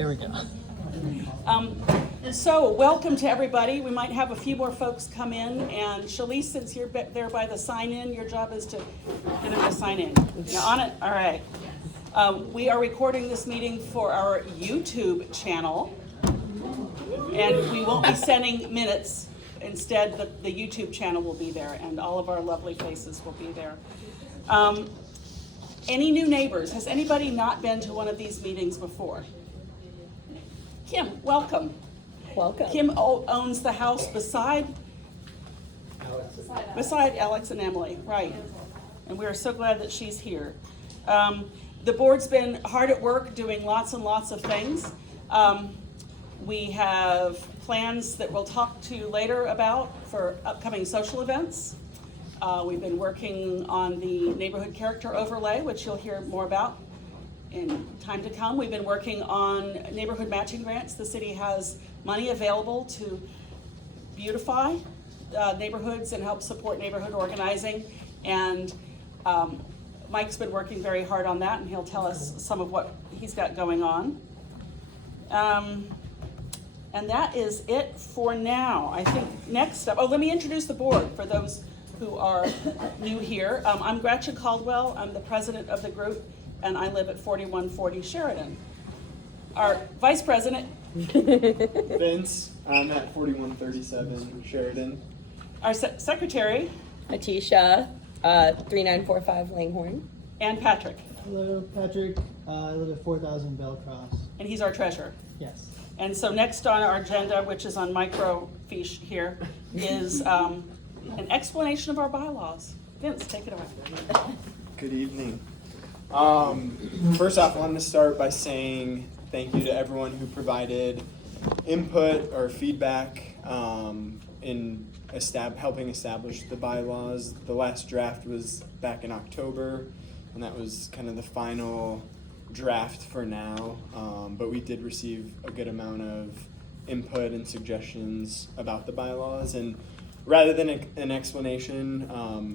There we go. So welcome to everybody. We might have a few more folks come in, and Shalise, since you're there by the sign-in, your job is to get them to sign in. You on it? All right. We are recording this meeting for our YouTube channel, and we won't be sending minutes. Instead, the YouTube channel will be there, and all of our lovely faces will be there. Any new neighbors? Has anybody not been to one of these meetings before? Kim, welcome. Welcome. Kim owns the house beside Alex and Emily, right? And we are so glad that she's here. The board's been hard at work doing lots and lots of things. We have plans that we'll talk to you later about for upcoming social events. We've been working on the neighborhood character overlay, which you'll hear more about in time to come. We've been working on neighborhood matching grants. The city has money available to beautify neighborhoods and help support neighborhood organizing. And Mike's been working very hard on that, and he'll tell us some of what he's got going on. And that is it for now. I think next up, let me introduce the board for those who are new here. I'm Gretchen Caldwell. I'm the president of the group, and I live at 4140 Sheridan. Our vice president, Vince, I'm at 4137 Sheridan. our secretary, Atisha, 3945 Langhorne. and Patrick, Hello, Patrick. I live at 4000 Bellcross. and he's our treasurer. Yes. And so next on our agenda, which is on microfiche here, is an explanation of our bylaws. Vince, take it away. Good evening. First off, I wanted to start by saying thank you to everyone who provided input or feedback in helping establish the bylaws. The last draft was back in October, and that was kind of the final draft for now, but we did receive a good amount of input and suggestions about the bylaws. And rather than an explanation,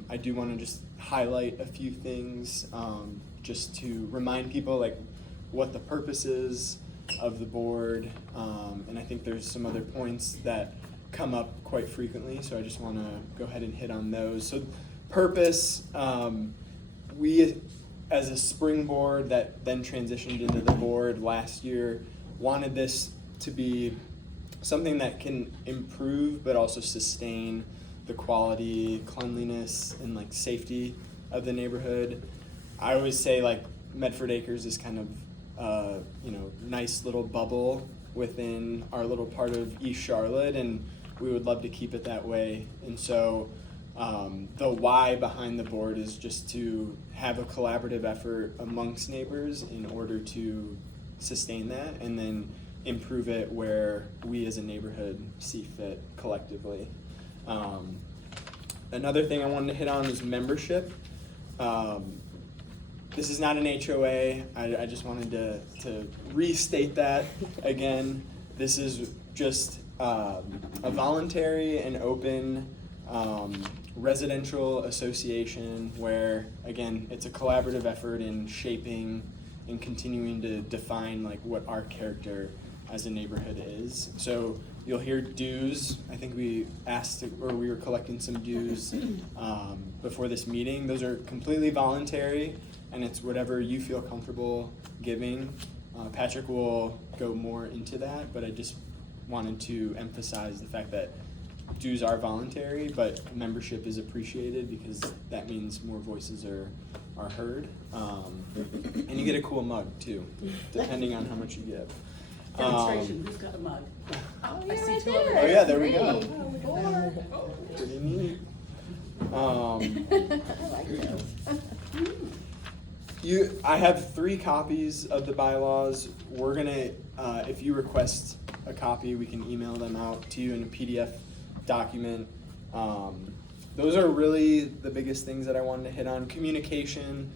I do want to just highlight a few things just to remind people like what the purpose is of the board, and I think there's some other points that come up quite frequently, so I just want to go ahead and hit on those. So purpose, we as a springboard that then transitioned into the board last year wanted this to be something that can improve but also sustain the quality, cleanliness, and like safety of the neighborhood. I always say like Medford Acres is kind of nice little bubble within our little part of East Charlotte, and we would love to keep it that way. And so the why behind the board is just to have a collaborative effort amongst neighbors in order to sustain that and then improve it where we as a neighborhood see fit collectively. Another thing I wanted to hit on is membership. This is not an HOA. I just wanted to restate that again. This is just a voluntary and open residential association where, again, it's a collaborative effort in shaping and continuing to define like what our character as a neighborhood is. So you'll hear dues. I think we were collecting some dues before this meeting. Those are completely voluntary, and it's whatever you feel comfortable giving. Patrick will go more into that, but I just wanted to emphasize the fact that dues are voluntary, but membership is appreciated because that means more voices are heard. And you get a cool mug too, depending on how much you give. Demonstration, who's got a mug? Oh, I see right two there. over Oh yeah, there we go. Oh, Pretty neat. I like those. I have 3 copies of the bylaws. We're gonna, if you request a copy, we can email them out to you in a PDF document. Those are really the biggest things that I wanted to hit on. Communication.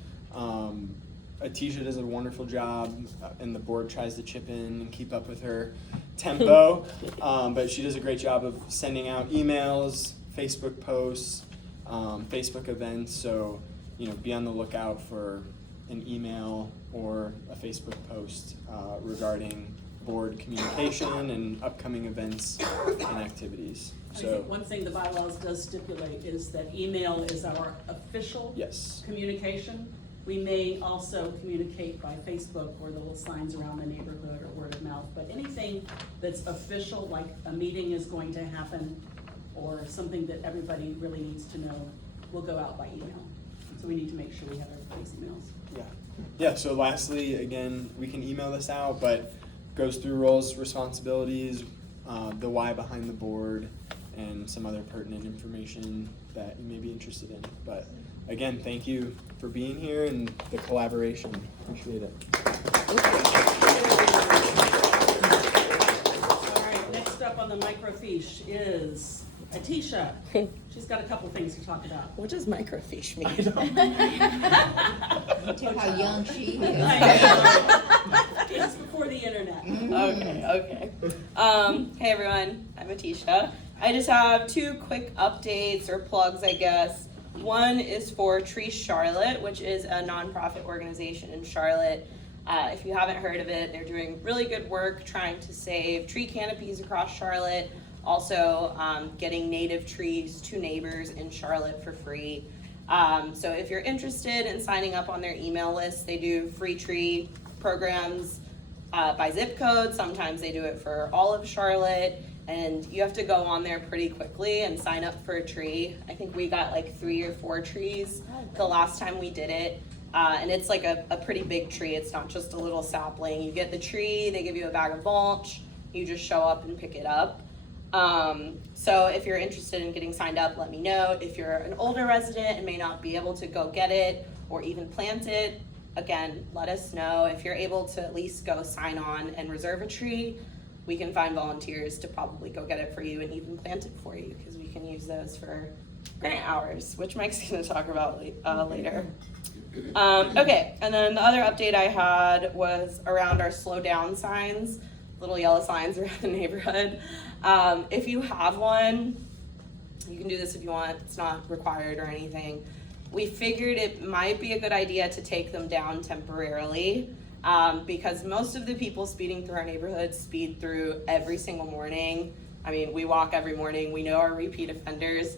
Atisha does a wonderful job, and the board tries to chip in and keep up with her tempo. But she does a great job of sending out emails, Facebook posts, Facebook events. So, be on the lookout for an email or a Facebook post regarding board communication and upcoming events and activities. I So, think one thing the bylaws does stipulate is that email is our official yes. communication. We may also communicate by Facebook or the little signs around the neighborhood or word of mouth, but anything that's official, like a meeting is going to happen or something that everybody really needs to know, will go out by email. So we need to make sure we have everybody's emails. Yeah. Yeah, so lastly, again, we can email this out, but goes through roles, responsibilities, the why behind the board, and some other pertinent information that you may be interested in. But again, thank you for being here and the collaboration. Appreciate it. All right, next up on the microfiche is Atisha. She's got a couple things to talk about. What does microfiche mean? Tell how young she is. It's before the internet. Okay. Hey everyone, I'm Atisha. I just have two quick updates or plugs, I guess. One is for Tree Charlotte, which is a nonprofit organization in Charlotte. If you haven't heard of it, they're doing really good work trying to save tree canopies across Charlotte. Also, getting native trees to neighbors in Charlotte for free. So if you're interested in signing up on their email list, they do free tree programs by zip code. Sometimes they do it for all of Charlotte, and you have to go on there pretty quickly and sign up for a tree. I think we got like 3 or 4 trees the last time we did it. And it's like a pretty big tree. It's not just a little sapling. You get the tree, they give you a bag of mulch, you just show up and pick it up. So if you're interested in getting signed up, let me know. If you're an older resident and may not be able to go get it or even plant it, again, let us know. If you're able to at least go sign on and reserve a tree, we can find volunteers to probably go get it for you and even plant it for you, because we can use those for grant hours, which Mike's going to talk about later. Okay, and then the other update I had was around our slow down signs, little yellow signs around the neighborhood. If you have one, you can do this if you want, it's not required or anything. We figured it might be a good idea to take them down temporarily, because most of the people speeding through our neighborhood speed through every single morning. I mean, we walk every morning, we know our repeat offenders.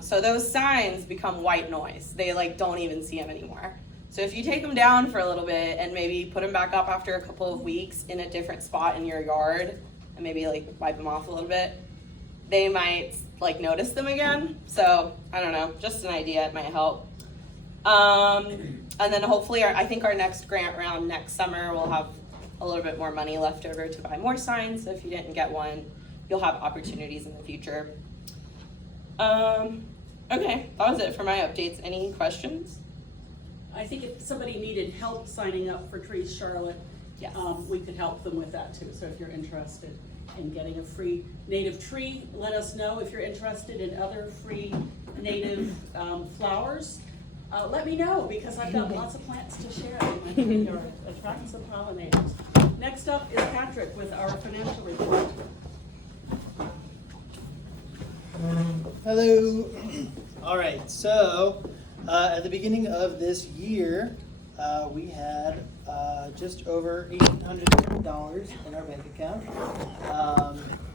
So those signs become white noise. They don't even see them anymore. So if you take them down for a little bit and maybe put them back up after a couple of weeks in a different spot in your yard and maybe wipe them off a little bit, they might notice them again. So I don't know, just an idea, it might help. And then hopefully I think our next grant round next summer we'll have a little bit more money left over to buy more signs. So if you didn't get one, you'll have opportunities in the future. Okay, that was it for my updates. Any questions? I think if somebody needed help signing up for Trees Charlotte, Yes. we could help them with that too. So if you're interested in getting a free native tree, let us know. If you're interested in other free native flowers, let me know, because I've got lots of plants to share in my yard. Attract some pollinators. Next up is Patrick with our financial report. Hello. All right, so at the beginning of this year, we had just over $1,800 in our bank account.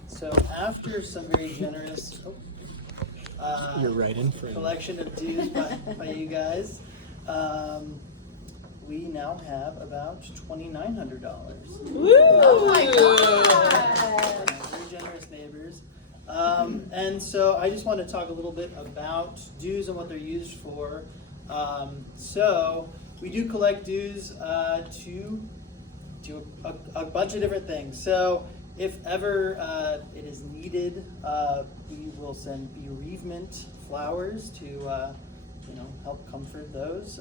So after some very generous You're right in front. collection of dues by you guys, we now have about $2,900. Oh my God. Very generous neighbors. And so I just want to talk a little bit about dues and what they're used for. So we do collect dues to do a bunch of different things. So if ever it is needed, we will send bereavement flowers to help comfort those.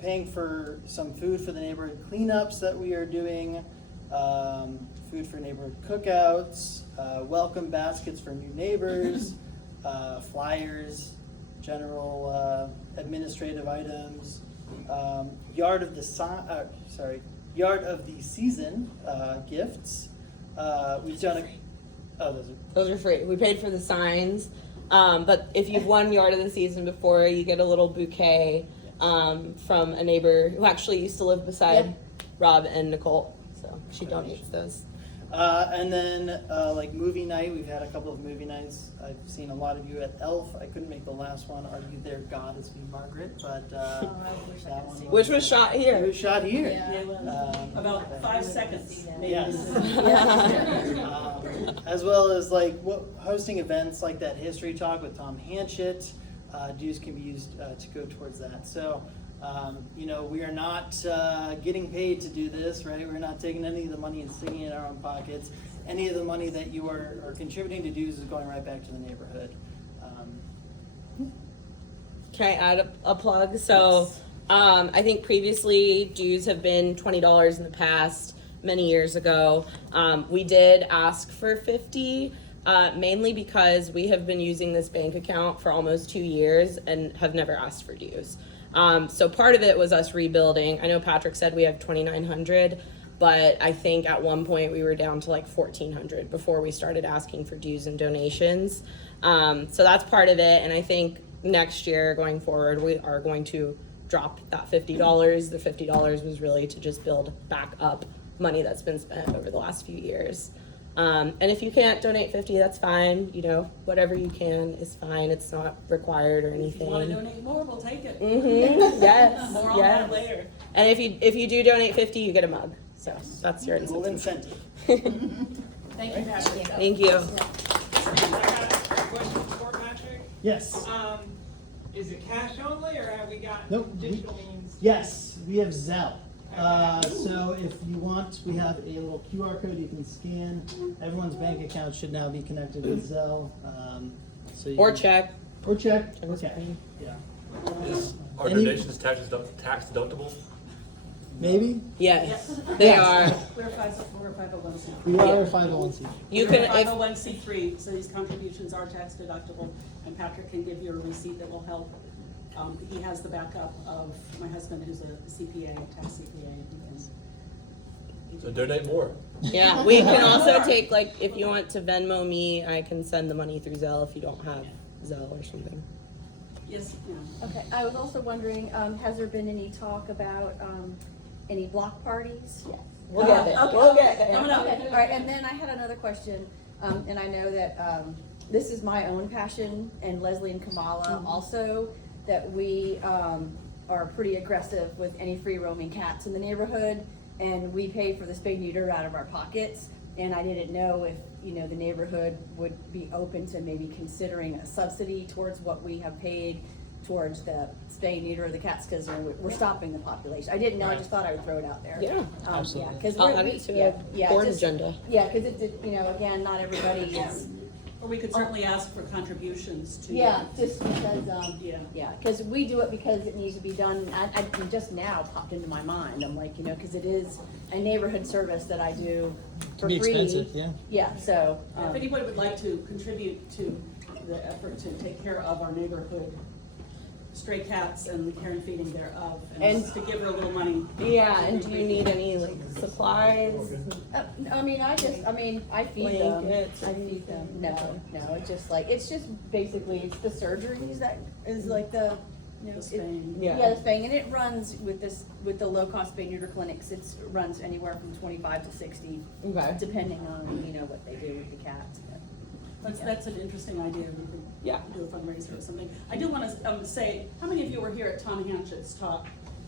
Paying for some food for the neighborhood cleanups that we are doing. Food for neighborhood cookouts, welcome baskets for new neighbors, flyers, general administrative items, yard of the season gifts. We've done Those are free. We paid for the signs, but if you've won Yard of the Season before, you get a little bouquet from a neighbor who actually used to live beside Rob and Nicole. So so she donates those. And then like movie night, we've had a couple of movie nights. I've seen a lot of you at Elf. I couldn't make the last one. Are You There, God? Is Me, Margaret? But that one Which was shot it here. was shot here. About 5 seconds, maybe. Yes. As well as like hosting events like that history talk with Tom Hanchett. Dues can be used to go towards that. So, you know, we are not getting paid to do this, right? We're not taking any of the money and sticking it in our own pockets. Any of the money that you are contributing to dues is going right back to the neighborhood. Can I add a plug? So, I think previously dues have been $20 in the past, many years ago. We did ask for $50, mainly because we have been using this bank account for almost 2 years and have never asked for dues. So part of it was us rebuilding. I know Patrick said we have 2,900, but I think at one point we were down to like 1,400 before we started asking for dues and donations. So that's part of it, and I think next year going forward we are going to drop that $50. The $50 was really to just build back up money that's been spent over the last few years. And if you can't donate $50, that's fine. You know, whatever you can is fine. It's not required or If you anything. want to donate more, we'll take it. Mm-hmm. Yes. More on that Yes. later. And if you do donate $50, you get a mug. So that's your Little incentive. incentive. Thank you, Patrick. Thank you. I got a question for Patrick. Yes. Is it cash only, or have we got Nope. digital means? Yes, we have Zelle. So if you want, we have a little QR code you can scan. Everyone's bank account should now be connected with Zelle. So you Or can- check. Or check. Check is Okay. fine. Yeah. Are Any- donations tax deductible? Maybe. Yes, they are. We're a 501c3. We are a 501c. You We're can a if 501c3, so these contributions are tax deductible, and Patrick can give you a receipt that will help. He has the backup of my husband, who's a CPA, tax CPA, and things. So donate more. yeah. We can also take like if you want to Venmo me, I can send the money through Zelle if you don't have Zelle or something. Yes, yeah. Okay, I was also wondering, has there been any talk about, any block parties? Yes. We'll get it. Okay. We'll get it. Coming up. Okay, all right, and then I had another question, and I know that, this is my own passion, and Leslie and Kamala also, that we, are pretty aggressive with any free roaming cats in the neighborhood, and we pay for the spay neuter out of our pockets, and I didn't know if, you know, the neighborhood would be open to maybe considering a subsidy towards what we have paid towards the spay neuter of the cats, because we're stopping the population. I didn't know, I just thought I would throw it out there. Yeah. Absolutely. Yeah, 'cause I'll we're- add we- it to yeah, the yeah, board just- agenda. Yeah, because it's, you know, again, not everybody is, Or we could certainly ask for contributions to. yeah, just because, Yeah. yeah, because we do it because it needs to be done. I just now popped into my mind. I'm like, you know, because it is a neighborhood service that I do for Can be free. expensive, yeah. Yeah, so, If anybody would like to contribute to the effort to take care of our neighborhood stray cats and the care and feeding thereof, and And- to give her a little money. Yeah. And do you need any like supplies? I mean, I feed them. Blankets. I feed them. No, it's just like, it's just basically, it's the surgeries that is like the, you know, The it- spaying. Yeah, the spaying, and it runs with the low-cost spay neuter clinics, it runs anywhere from 25 to 60, Okay. depending on, you know, what they do with the cats. That's an interesting idea. We could Yeah. do a fundraiser or something. I do want to say, how many of you were here at Tom Hanchett's talk?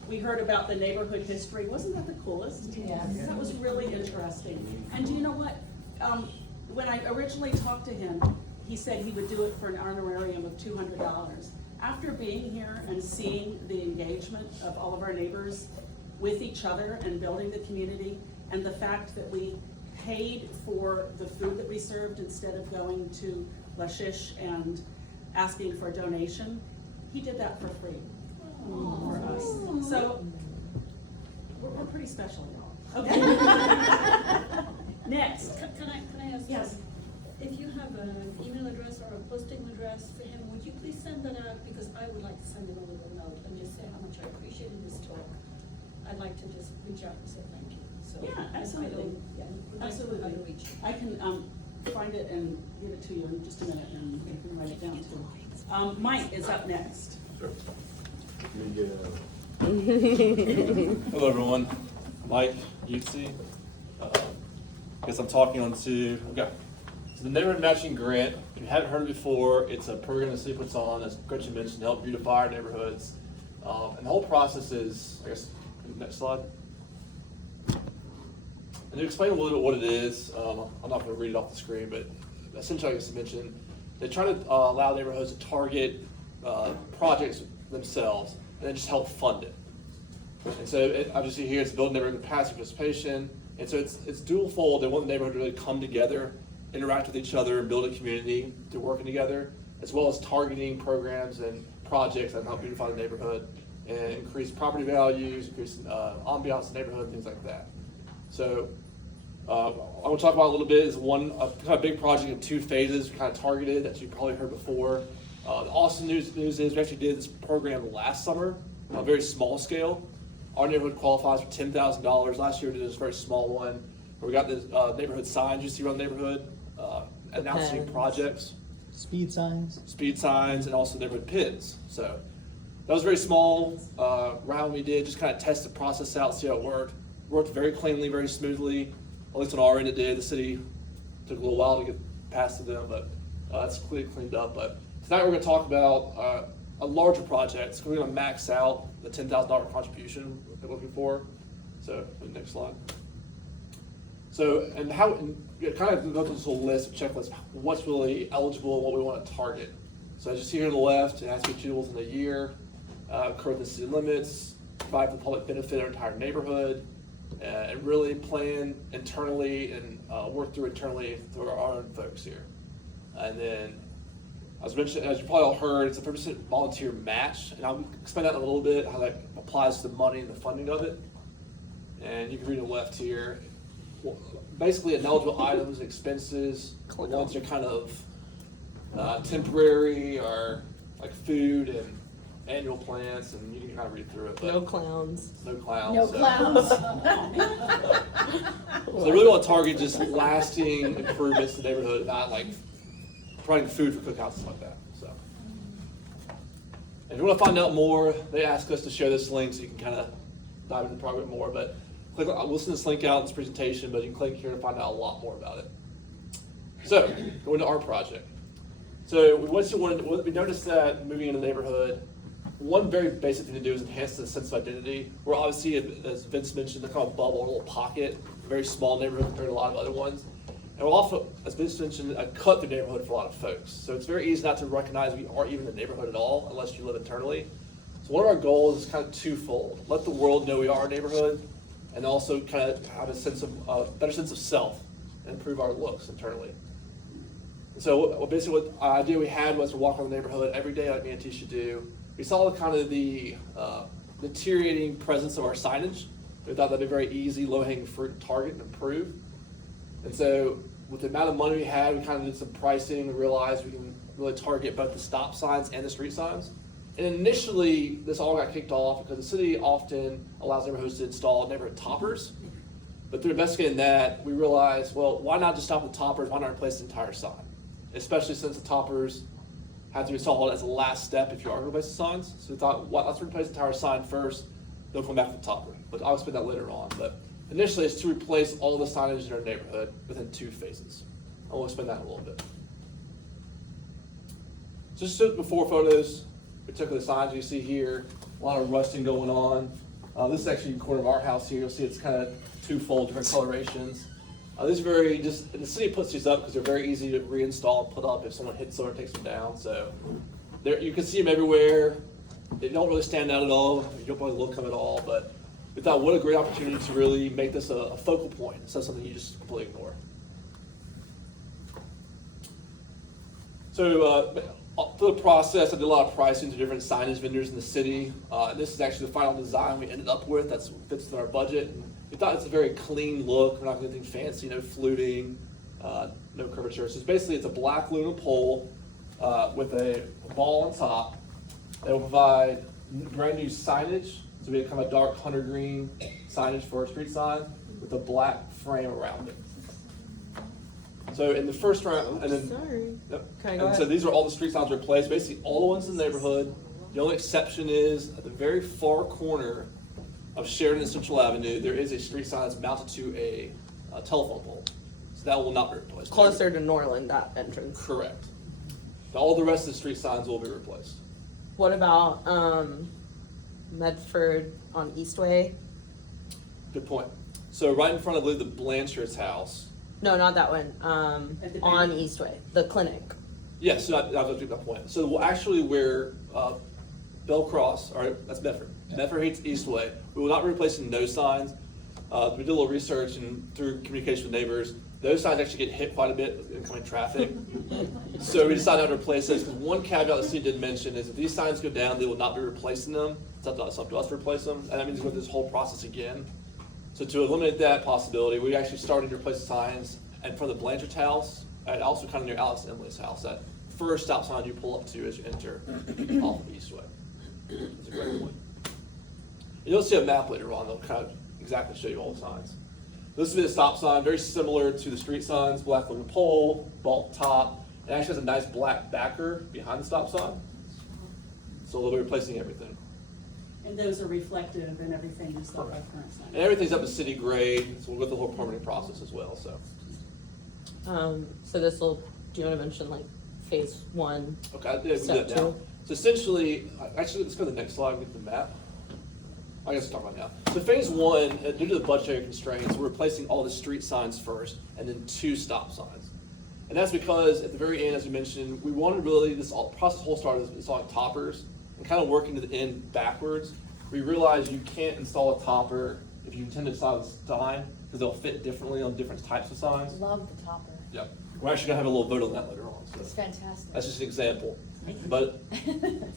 We heard about the neighborhood history. Wasn't that the coolest? Yes. That was really interesting. And do you know what? When I originally talked to him, he said he would do it for an honorarium of $200. After being here and seeing the engagement of all of our neighbors with each other and building the community, and the fact that we paid for the food that we served instead of going to Lashish and asking for a donation, he did that for free for us. So we're pretty special, y'all. Okay. Next. Can I ask? Yes. If you have an email address or a posting address for him, would you please send that out? Because I would like to send him a little note and just say how much I appreciated this talk. I'd like to just reach out and say thank you. So Yeah, absolutely. Yeah, would like to know how to reach you. I can find it and give it to you in just a minute, and you can write it down too. Mike is up next. Hello, everyone. Mike Yutzi. because I'm talking on to, okay. So the Neighborhood Matching Grant, if you haven't heard it before, it's a program the city puts on, as Gretchen mentioned, to help beautify our neighborhoods. And the whole process is, I guess, next slide. And to explain a little bit what it is, I'm not going to read it off the screen, but essentially, I guess to mention, they try to allow neighborhoods to target projects themselves and then just help fund it. And so obviously here it's building neighborhood capacity participation, and so it's dual fold. They want the neighborhood to really come together, interact with each other, and build a community through working together, as well as targeting programs and projects that help beautify the neighborhood and increase property values, increase ambiance in the neighborhood, things like that. So I want to talk about a little bit is one kind of big project in 2 phases, kind of targeted that you've probably heard before. The awesome news is we actually did this program last summer, on a very small scale. Our neighborhood qualifies for $10,000. Last year we did this very small one, where we got the neighborhood signs you see around the neighborhood, announcing projects, Speed signs. and also neighborhood pins. So that was a very small round we did, just kind of test the process out, see how it worked. Worked very cleanly, very smoothly. At least on our end it did. The city took a little while to get past to them, but that's cleaned up. But tonight we're going to talk about a larger project. So we're going to max out the $10,000 contribution we're looking for. So next slide. So and how and kind of go through this whole list of checklists. What's really eligible, what we want to target. So as you see here on the left, it has to be achievable within a year, occur within city limits, provide for the public benefit of our entire neighborhood. And really plan internally and work through internally through our own folks here. And then, as mentioned, as you probably all heard, it's a 30% volunteer match, and I'll explain that in a little bit, how that applies to the money and the funding of it. And you can read on the left here. Well, basically, ineligible items, expenses, ones that are kind of temporary, or like food and annual plans, and you can kind of read through it. But No clowns. no clowns. No so. clowns. So they really want to target just lasting improvements to the neighborhood, not like providing food for cookouts and stuff like that. So, if you want to find out more, they ask us to share this link so you can kind of dive into the program more. But we'll send this link out in this presentation, but you can click here to find out a lot more about it. So, going to our project. So we noticed that moving into the neighborhood, one very basic thing to do is enhance the sense of identity. We're obviously, as Vince mentioned, they're kind of a bubble, a little pocket, a very small neighborhood compared to a lot of other ones. And we're also, as Vince mentioned, a cut-through neighborhood for a lot of folks. So it's very easy not to recognize we aren't even in the neighborhood at all unless you live internally. So one of our goals is kind of twofold. Let the world know we are a neighborhood, and also kind of have a sense of, better sense of self and improve our looks internally. So basically what idea we had was to walk around the neighborhood every day like me and Tisha do. We saw kind of the deteriorating presence of our signage. We thought that'd be very easy, low-hanging fruit to target and improve. And so with the amount of money we had, we kind of did some pricing and realized we can really target both the stop signs and the street signs. And initially, this all got kicked off because the city often allows neighborhoods to install neighborhood toppers. But through investigating that, we realized, well, why not just stop at the toppers? Why not replace the entire sign? Especially since the toppers have to be installed as a last step if you are going to replace the signs. So we thought, well, let's replace the entire sign first, then come back to the topper. But I'll explain that later on. But initially, it's to replace all the signage in our neighborhood within 2 phases. I'll explain that in a little bit. So just before photos, we took the signs you see here, a lot of rusting going on. This is actually the corner of our house here. You'll see it's kind of twofold, different colorations. This is very just, and the city puts these up because they're very easy to reinstall and put up if someone hits them or takes them down. So you can see them everywhere. They don't really stand out at all. You don't probably look them at all, but we thought what a great opportunity to really make this a focal point instead of something you just completely ignore. So through the process, I did a lot of pricing to different signage vendors in the city. This is actually the final design we ended up with. That fits in our budget. And we thought it's a very clean look. We're not going to do anything fancy, no fluting, no curvature. So basically, it's a black aluminum pole with a ball on top that will provide brand new signage. So we have kind of a dark hunter green signage for our street sign with a black frame around it. So in the first round, and then so these are all the street signs replaced. Basically, all the ones in the neighborhood. The only exception is at the very far corner of Sheridan and Central Avenue, there is a street sign that's mounted to a telephone pole. That will not be replaced. Closer to Norland, that entrance. Correct. All the rest of the street signs will be replaced. What about Medford on Eastway? Good point. So right in front of, I believe, the Blanchard's house. No, not that one. At the On bank? Eastway, the clinic. Yes, so I was making that point. So actually where Bell Cross, all right, that's Medford. Medford hates Eastway. We will not be replacing those signs. We did a little research and through communication with neighbors, those signs actually get hit quite a bit in incoming traffic. So we decided not to replace those. Because one caveat the city did mention is if these signs go down, they will not be replacing them. It's up to us to replace them. And that means go through this whole process again. So to eliminate that possibility, we actually started to replace the signs in front of the Blanchard's house and also kind of near Alex and Emily's house. That first stop sign you pull up to as you enter off of Eastway. That's a great point. You'll see a map later on that'll kind of exactly show you all the signs. This is a stop sign, very similar to the street signs, black looking pole, vault top. It actually has a nice black backer behind the stop sign. So they'll be replacing everything. And those are reflective and everything and stuff like current sign. And everything's up to city grade, so we'll go through the whole permitting process as well, so. So this will, do you want to mention like phase one? Okay, yeah, we do Step that now. two. So essentially, actually, let's go to the next slide and get the map. I guess we'll talk about it now. So phase one, due to the budgetary constraints, we're replacing all the street signs first and then 2 stop signs. And that's because at the very end, as we mentioned, we wanted really this process whole started installing toppers and kind of working to the end backwards. We realized you can't install a topper if you intend to install a sign because they'll fit differently on different types of signs. Love the topper. Yep. We're actually gonna have a little vote on that later on. So. It's fantastic. That's just an example. But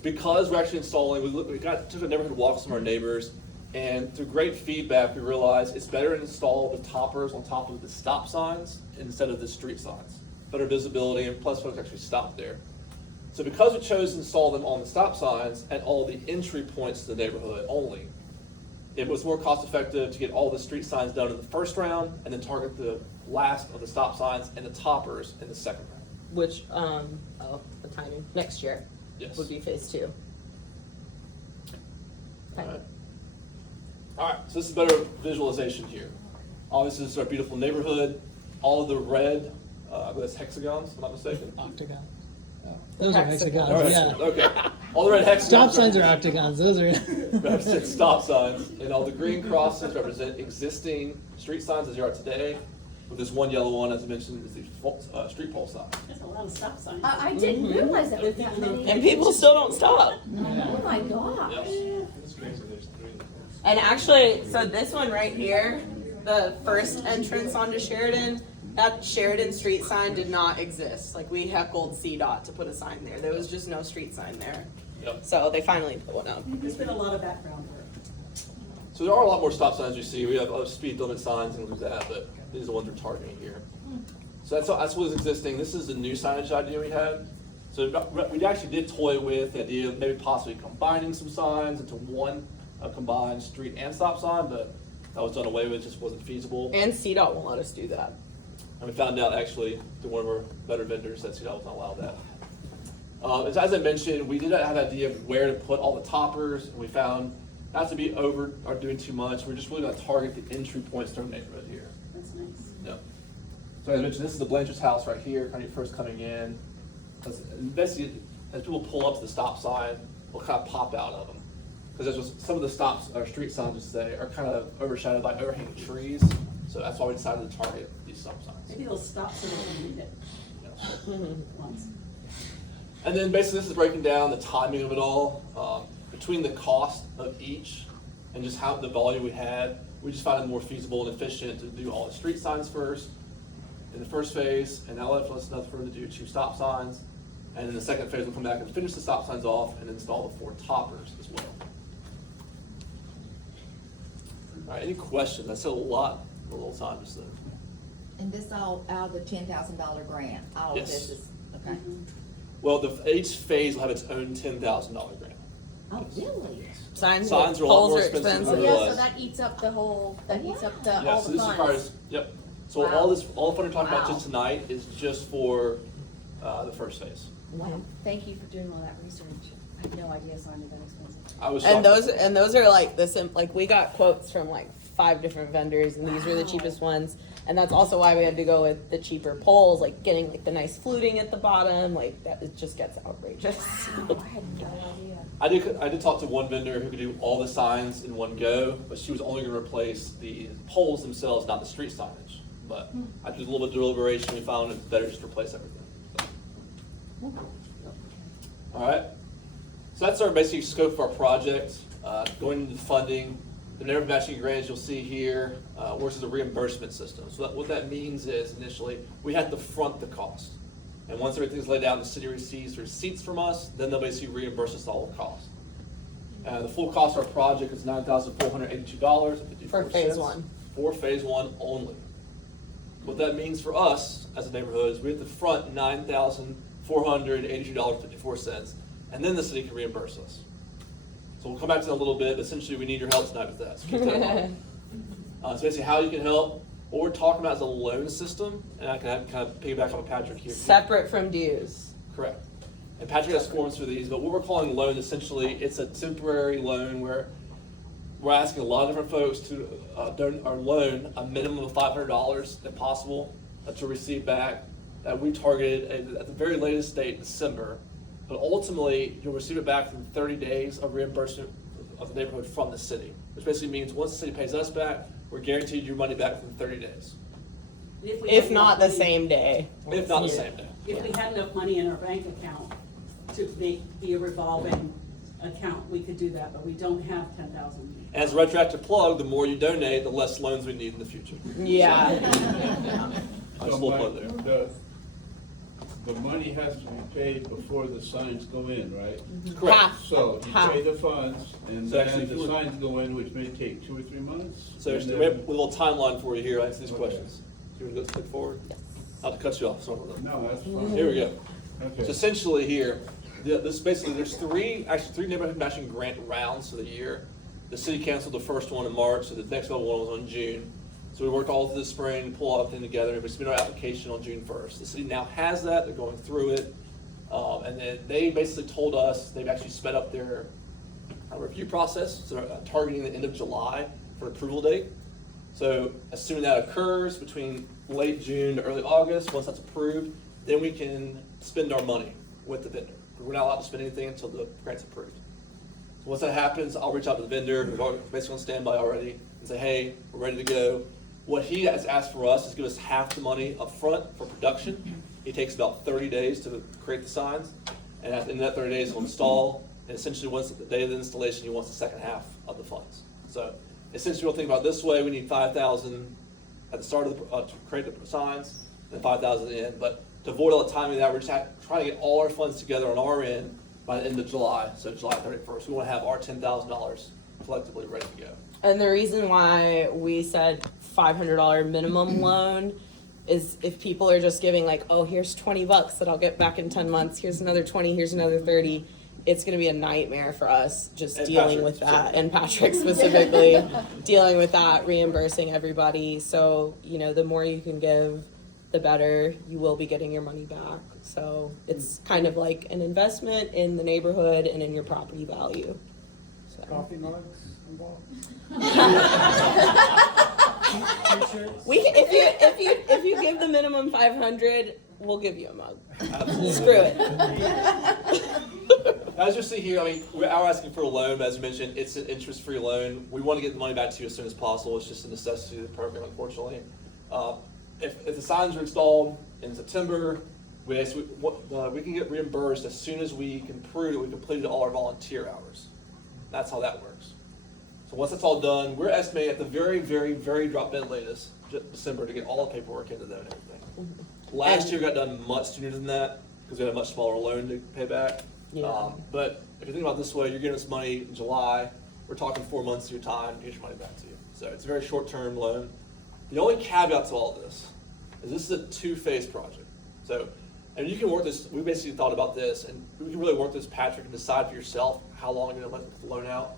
because we're actually installing, we took a neighborhood walks from our neighbors, and through great feedback, we realized it's better to install the toppers on top of the stop signs instead of the street signs. Better visibility, and plus folks actually stop there. So because we chose to install them on the stop signs and all the entry points to the neighborhood only, it was more cost effective to get all the street signs done in the first round and then target the last of the stop signs and the toppers in the second round. Which, the timing, next year Yes. would be phase two. All right. All right, so this is better visualization here. Obviously, this is our beautiful neighborhood. All of the red, that's hexagons, if I'm not mistaken. Octagon. Those are hexagons, All right, yeah. okay. All the red hexagons. Stop signs are octagons, those are. represent stop signs, and all the green crosses represent existing street signs as they are today. With this one yellow one, as I mentioned, is the street pole sign. That's a lot of stop signs. I didn't realize that was that many. And people still don't stop. Oh my gosh. Yes. And actually, so this one right here, the first entrance onto Sheridan, that Sheridan street sign did not exist. Like we heckled CDOT to put a sign there. There was just no street sign there. Yep. So they finally put one up. There's been a lot of background work. So there are a lot more stop signs you see. We have other speed limit signs and things like that, but these are the ones we're targeting here. So that's what is existing. This is the new signage idea we had. So we actually did toy with the idea of maybe possibly combining some signs into one combined street and stop sign, but that was done away with. It just wasn't feasible. And CDOT won't let us do that. And we found out actually through one of our better vendors that CDOT was not allowed that. As I mentioned, we did have an idea of where to put all the toppers, and we found not to be over or doing too much. We're just really going to target the entry points to our neighborhood here. That's nice. Yeah. So as I mentioned, this is the Blanchard's house right here, kind of first coming in. Basically, as people pull up to the stop sign, we'll kind of pop out of them. Because there's just some of the stops, or street signs, just say, are kind of overshadowed by overhanging trees. So that's why we decided to target these stop signs. Maybe they'll stop so they don't need it Yeah. once. And then basically this is breaking down the timing of it all. Between the cost of each and just how the volume we had, we just found it more feasible and efficient to do all the street signs first in the first phase, and now left us enough for them to do 2 stop signs. And in the second phase, we'll come back and finish the stop signs off and install the 4 toppers as well. All right, any questions? I said a lot in a little time just then. And this all out of the $10,000 grant, all of Yes. this is, okay. Well, each phase will have its own $10,000 grant. Oh, really? Signs are a lot more expensive Oh, than yeah, it so was. that eats up the whole, that eats up the, Yeah, all so the this funds. requires, yep. So Wow. all the fund we're talking about Wow. just tonight is just for the first phase. Wow, thank you for doing all that research. I had no idea signs were that expensive. I was And shocked. those are like like we got quotes from like 5 different vendors, and these were the cheapest ones. And that's also why we had to go with the cheaper poles, like getting like the nice fluting at the bottom, like that, it just gets outrageous. I had no idea. I did talk to one vendor who could do all the signs in one go, but she was only going to replace the poles themselves, not the street signage. But I did a little bit of deliberation. We found it's better just to replace everything. So. All right. So that's our basic scope of our project. Going into the funding, the neighborhood matching grants you'll see here works as a reimbursement system. So what that means is initially we have to front the cost. And once everything's laid out, the city receives receipts from us, then they'll basically reimburse us all the cost. The full cost of our project is $9,482.54. For phase one. For phase one only. What that means for us as a neighborhood is we have to front $9,482.54, and then the city can reimburse us. So we'll come back to that in a little bit, but essentially we need your help tonight with that. So keep that in mind. So basically how you can help, what we're talking about is a loan system, and I can kind of piggyback on Patrick here. Separate from dues. Correct. And Patrick has forms for these, but what we're calling loan, essentially, it's a temporary loan where we're asking a lot of different folks to loan a minimum of $500 if possible to receive back that we targeted at the very latest date, December. But ultimately, you'll receive it back in 30 days of reimbursement of the neighborhood from the city, which basically means once the city pays us back, we're guaranteed your money back within 30 days. If not the same day. If not the same day. If we had enough money in our bank account to be a revolving account, we could do that, but we don't have 10,000. As a retroactive plug, the more you donate, the less loans we need in the future. Yeah. I just will plug there. The money has to be paid before the signs go in, right? Correct. Half. So you Half. pay the funds, and So actually, then the signs go in, which may take 2 or 3 months. So and we have a then- little timeline for you here. I answer these Okay. questions. You want to go click forward? Not to cut you off. Sorry. No, that's fine. Here we go. Okay. So essentially here, this basically there's three neighborhood matching grant rounds for the year. The city canceled the first one in March, so the next one was on June. So we worked all through the spring, pull everything together, and we submitted our application on June 1st. The city now has that, they're going through it. And then they basically told us they've actually sped up their review process, so they're targeting the end of July for approval date. So assuming that occurs between late June to early August, once that's approved, then we can spend our money with the vendor. We're not allowed to spend anything until the grant's approved. So once that happens, I'll reach out to the vendor, who's basically on standby already, and say, hey, we're ready to go. What he has asked for us is give us half the money up front for production. It takes about 30 days to create the signs, and at the end of that 30 days, he'll install, and essentially once the day of the installation, he wants the second half of the funds. So essentially we'll think about it this way, we need $5,000 at the start of to create the signs, and $5,000 at the end. But to avoid all the timing of that, we're just trying to get all our funds together on our end by the end of July, so July 31st. We want to have our $10,000 collectively ready to go. And the reason why we said $500 minimum loan is if people are just giving like, oh, here's $20 that I'll get back in 10 months, here's another 20, here's another 30, it's gonna be a nightmare for us just And dealing Patrick, with that. And Patrick specifically, dealing with that, reimbursing everybody. So, you know, the more you can give, the better you will be getting your money back. So it's kind of like an investment in the neighborhood and in your property value. So. Coffee mugs involved? If you give the minimum 500, we'll give you a mug. Absolutely. Screw it. As you see here, I mean, we are asking for a loan, but as you mentioned, it's an interest-free loan. We want to get the money back to you as soon as possible. It's just a necessity of the program, unfortunately. If the signs are installed in September, we can get reimbursed as soon as we can prove that we completed all our volunteer hours. That's how that works. So once that's all done, we're estimating at the very, very, very drop-dead latest, December, to get all the paperwork into that and everything. Last year got done much sooner than that because we had a much smaller loan to pay back. Yeah. But if you think about it this way, you're giving us money in July. We're talking 4 months of your time to get your money back to you. So it's a very short-term loan. The only caveat to all this is a 2-phase project. So, and you can work this, we basically thought about this, and we can really work this, Patrick, and decide for yourself how long you're going to let the loan out.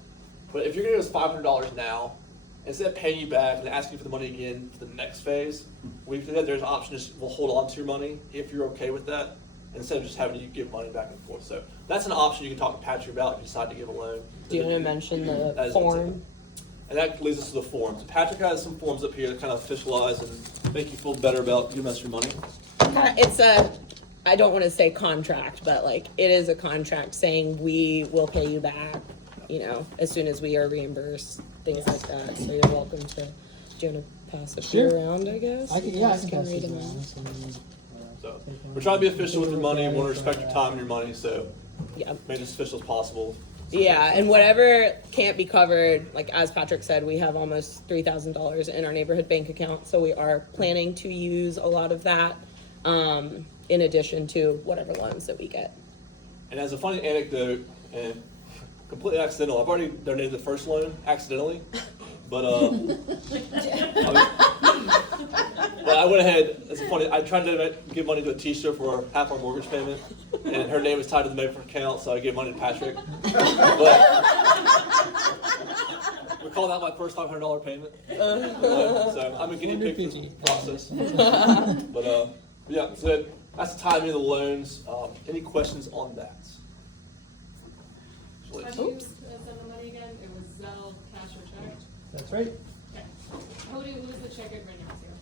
But if you're going to give us $500 now, instead of paying you back and asking for the money again for the next phase, we think that there's an option to we'll hold on to your money if you're okay with that, instead of just having you give money back and forth. So that's an option you can talk to Patrick about if you decide to give a loan. Do you want to mention the That is form? And that leads us to the forms. Patrick has some forms up here that kind of officialize and make you feel better about giving us your money. It's I don't want to say contract, but like it is a contract saying we will pay you back, you know, as soon as we are reimbursed, things like that. So you're welcome to. Do you want to pass it Sure. around? I guess. I can You pass guys can read these them around. out. So we're trying to be official with your money. We want to respect your time and your money. So Yeah. make it as official as possible. Yeah, and whatever can't be covered, like as Patrick said, we have almost $3,000 in our neighborhood bank account, so we are planning to use a lot of that, in addition to whatever loans that we get. And as a funny anecdote, and completely accidental, I've already donated the first loan accidentally, but I went ahead. It's funny. I tried to give money to Atisha for half our mortgage payment, and her name is tied to the bank account, so I gave money to Patrick. But we call that my first $500 payment. So I'm a guinea pig for this process. But yeah, so that's the timing of the loans. Any questions on that? Please. Oops. Send the money again, it was Zelle, cash, or check? That's right. Okay. Who's the check agreement here?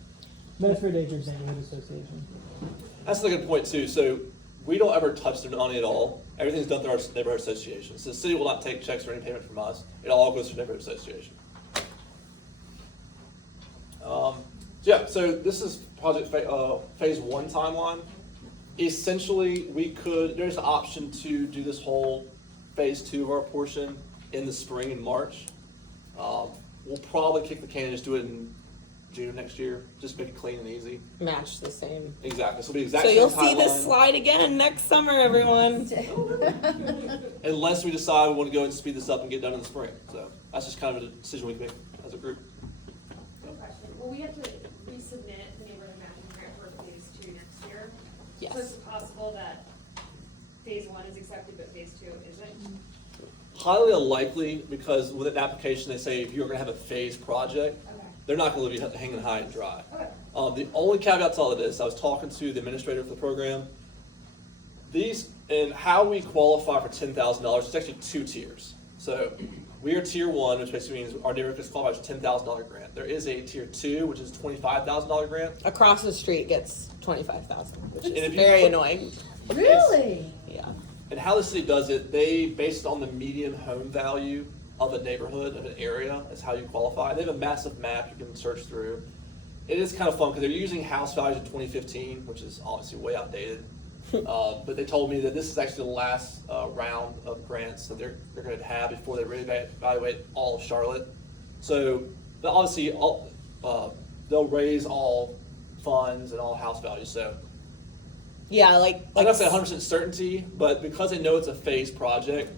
Medford Acres Neighborhood Association. That's a good point too. So we don't ever touch their money at all. Everything's done through our neighborhood association. So the city will not take checks or any payment from us. It all goes through the neighborhood association. Yeah, so this is project phase 1 timeline. Essentially, there's an option to do this whole phase 2 of our portion in the spring in March. We'll probably kick the can and just do it in June of next year. Just make it clean and easy. Match the same. Exactly. So it'll be exact So same you'll see this timeline. slide again next summer, everyone. Unless we decide we want to go and speed this up and get done in the spring. So that's just kind of a decision we can make as a group. No question. Well, we have to resubmit the neighborhood matching grant for phase 2 next year. Yes. So it's possible that phase 1 is accepted, but phase 2 isn't? Highly unlikely, because with an application, they say if you're going to have a phased project, Okay. they're not going to be hanging high and dry. Okay. The only caveat to all of this, I was talking to the administrator for the program. These, and how we qualify for $10,000, it's actually 2 tiers. So we are tier 1, which basically means our neighborhood qualifies for $10,000 grant. There is a tier 2, which is $25,000 grant. Across the street gets $25,000, which And is if you very put- annoying. Really? Yeah. And how the city does it, they, based on the median home value of a neighborhood, of an area, is how you qualify. They have a massive map you can search through. It is kind of fun because they're using house values in 2015, which is obviously way outdated. But they told me that this is actually the last round of grants that they're going to have before they reevaluate all of Charlotte. So obviously they'll raise all funds and all house values. So Yeah, like I'm not saying 100% certainty, but because they know it's a phased project,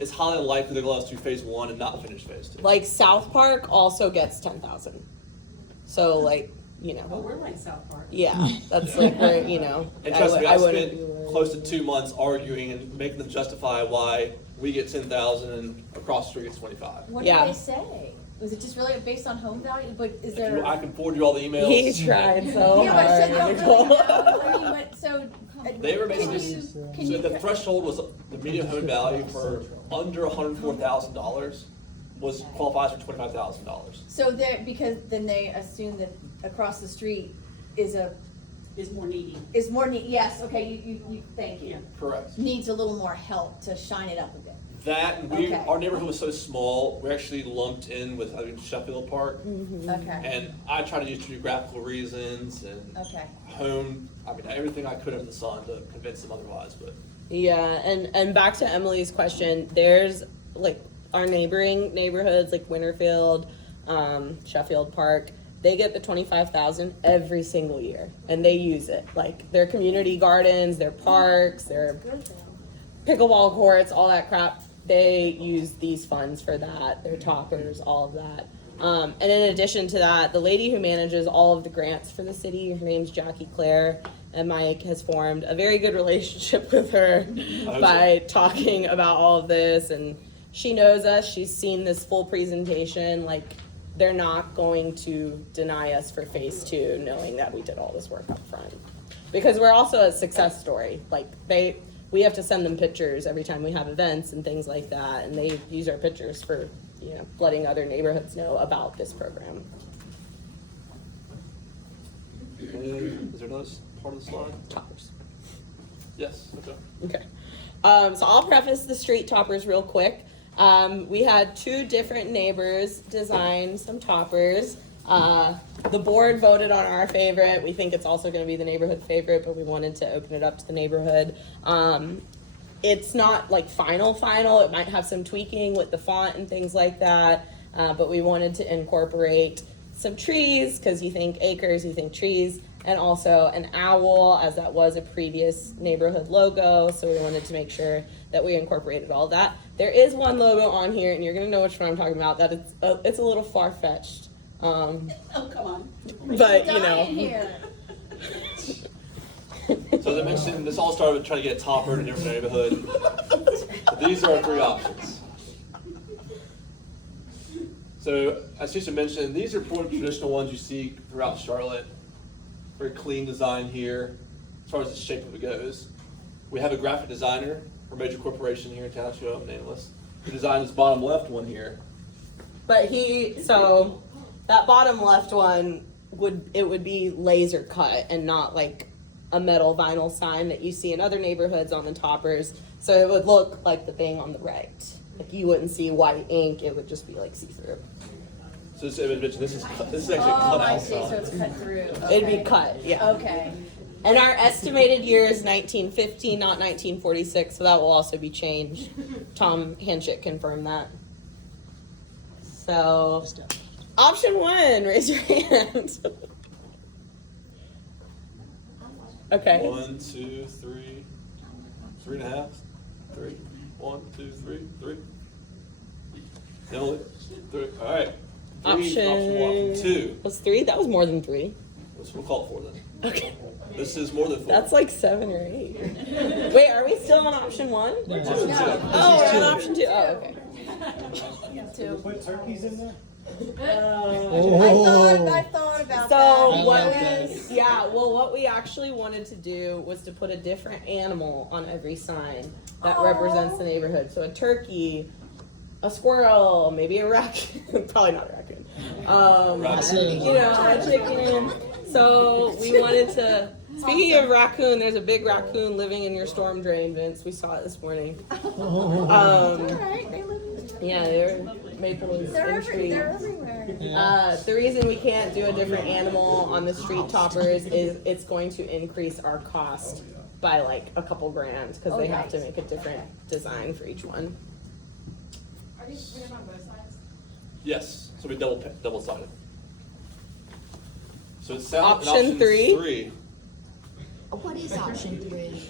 it's highly unlikely they're going to let us do phase 1 and not finish phase 2. like South Park also gets 10,000. So like, you Oh, know, we're like South Park. yeah, that's like where, you know, And trust me, I wouldn't spent be worried. close to 2 months arguing and making them justify why we get 10,000 and across the street gets 25. What Yeah. did they say? Was it just really based on home value? But is If there? I can forward you all the emails. He tried so Yeah, but so you hard. don't really know. I mean, but so. They were can basically, you- can so you- the threshold was the median home value for under $104,000 was qualifies for $25,000. So there, because then they assume that across the street is Is more needy. more need, yes, okay, you, thank you. Yeah. Correct. Needs a little more help to shine it up a bit. That, and Okay. our neighborhood was so small, we're actually lumped in with, I think, Sheffield Park. Okay, And I try to use geographical reasons and okay. home, I mean, everything I could under the sun to convince them otherwise, but. Yeah, and back to Emily's question, there's like our neighboring neighborhoods like Winterfield, Sheffield Park, they get the 25,000 every single year, and they use it like their community gardens, their parks, their pickleball courts, all that crap. They use these funds for that, their toppers, all of that. And in addition to that, the lady who manages all of the grants for the city, her name's Jackie Claire, and Mike has formed a very good relationship with her by talking about all of this. And she knows us, she's seen this full presentation. Like, they're not going to deny us for phase 2, knowing that we did all this work up front. Because we're also a success story. Like, we have to send them pictures every time we have events and things like that, and they use our pictures for, letting other neighborhoods know about this program. And is there another part of the slide? Toppers. Yes, okay. Okay. So I'll preface the street toppers real quick. We had 2 different neighbors design some toppers. The board voted on our favorite. We think it's also going to be the neighborhood favorite, but we wanted to open it up to the neighborhood. It's not like final. It might have some tweaking with the font and things like that, but we wanted to incorporate some trees, because you think acres, you think trees, and also an owl, as that was a previous neighborhood logo, so we wanted to make sure that we incorporated all that. There is one logo on here, and you're going to know which one I'm talking about, that it's a little far-fetched. Oh, come on. But, you know. So as I mentioned, this all started with trying to get a topper in a different neighborhood. But these are our 3 options. So as Tisha mentioned, these are 4 traditional ones you see throughout Charlotte. Very clean design here, as far as the shape of it goes. We have a graphic designer for a major corporation here in town, show up nameless, who designed this bottom left one here. But so that bottom left one would be laser cut and not like a metal vinyl sign that you see in other neighborhoods on the toppers. So it would look like the thing on the right. Like you wouldn't see white ink, it would just be like see-through. So this is actually a cut Oh, I out see, so sign. it's cut through. It'd be Okay. cut, yeah. Okay. And our estimated year is 1950, not 1946, so that will also be changed. Tom Hanchett confirmed that. So, option 1, raise your hand. Okay. 1, 2, 3, 3.5, 3. 1, 2, 3, 3. Emily, 3. All right. 3, option 1. Option 2. Was 3? That was more than 3. We'll call it 4 then. Okay. This is more than 4. That's like 7 or 8. Wait, are we still on option 1? Option 2. Oh, we're on option 2. Oh, okay. Put turkeys in there? I thought about So that. what we actually wanted to do was to put a different animal on every sign that represents the neighborhood. So a turkey, a squirrel, maybe a raccoon, probably not a raccoon. A chicken. So we wanted to, speaking of raccoon, there's a big raccoon living in your storm drain, Vince. We saw it this morning. Yeah, they're maples and trees. They're everywhere. The reason we can't do a different animal on the street toppers is it's going to increase our cost by like a couple grand because they have to make a different design for each one. Are these printed on both sides? Yes. So we double sided. So it sounds Option 3. What is option 3?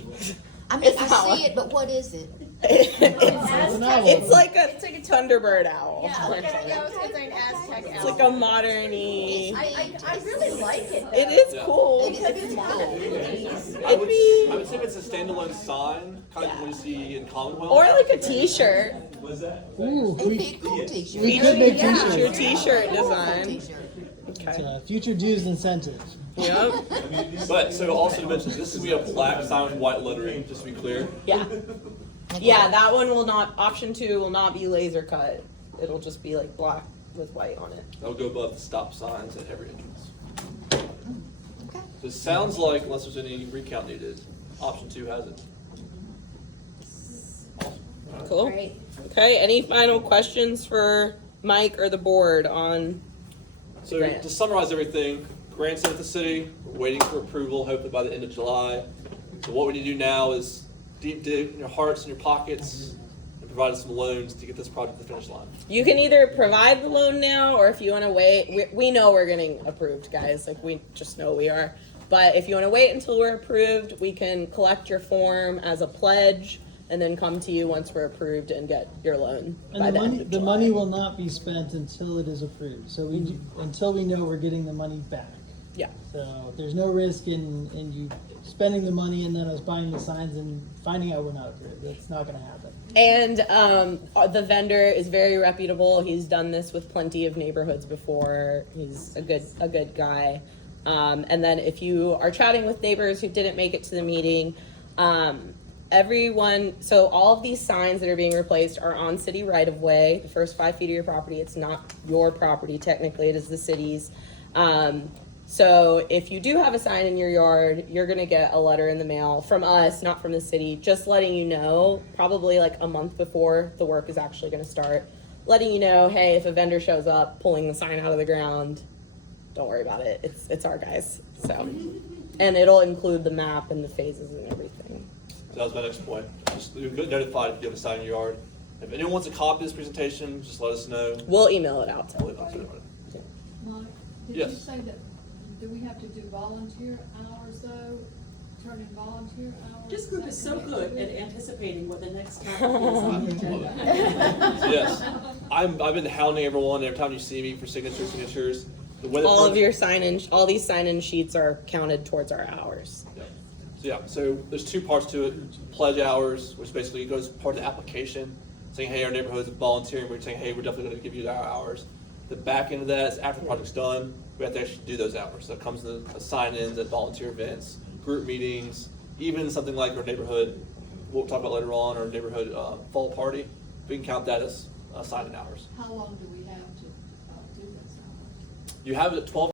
I mean, It's I not. see it, but what is it? It's like a Thunderbird owl. Yeah, okay, I was gonna say an Aztec It's owl. like a modern-y. I really like it. It is Yeah. cool. It is cool. I would say it's a standalone sign, kind of like what you see in Commonwealth. Or like a t-shirt. Ooh, It'd be a cool t-shirt. we could make Your t-shirts. t-shirt design. T-shirt. Okay. Future dues incentives. Yep. But so also to mention, this is gonna be a black sign with white lettering, just to be clear. Yeah. Yeah, that one will not, option 2 will not be laser cut. It'll just be like black with white on it. That'll go above the stop signs at every entrance. Okay. So it sounds like, unless there's any recount needed, option 2 has it. Cool. Great. Okay, any final questions for Mike or the board on So grant? to summarize everything, grant's in with the city, we're waiting for approval, hopefully by the end of July. So what we need to do now is deep dig in your hearts and your pockets and provide us some loans to get this project to the finish line. You can either provide the loan now, or if you want to wait, we know we're getting approved, guys. Like, we just know we are. But if you want to wait until we're approved, we can collect your form as a pledge and then come to you once we're approved and get your loan And by the the end money, of the July. money will not be spent until it is approved. So until we know we're getting the money back. Yeah. So there's no risk in you spending the money and then us buying the signs and finding out we're not approved. That's not going to happen. And the vendor is very reputable. He's done this with plenty of neighborhoods before. He's a good guy. And then if you are chatting with neighbors who didn't make it to the meeting, everyone, so all of these signs that are being replaced are on city right of way. The first 5 feet of your property, it's not your property. Technically, it is the city's. So if you do have a sign in your yard, you're gonna get a letter in the mail from us, not from the city, just letting you know, probably like a month before the work is actually gonna start, letting you know, hey, if a vendor shows up pulling the sign out of the ground, don't worry about it. It's our guys. So, and it'll include the map and the phases and everything. So that was my next point. Just get notified if you have a sign in your yard. If anyone wants a copy of this presentation, just let us know. We'll email it out to We'll leave it to everybody. everybody. Mike, did Yes. you say that, do we have to do volunteer hours though? Turn in volunteer hours? This group is so That good can be- at anticipating what the next topic is on the agenda. Yes, I've been hounding everyone every time you see me for signatures. The way that All of your sign-in, all these sign-in sheets are counted towards our hours. So there's two parts to it. Pledge hours, which basically goes part of the application, saying, hey, our neighborhood's volunteering. We're saying, hey, we're definitely going to give you our hours. The back end of that is after the project's done, we have to actually do those hours. So it comes in the sign-ins at volunteer events, group meetings, even something like our neighborhood, we'll talk about later on, our neighborhood fall party. We can count that as sign-in hours. How long do we have to do this? You have it at 12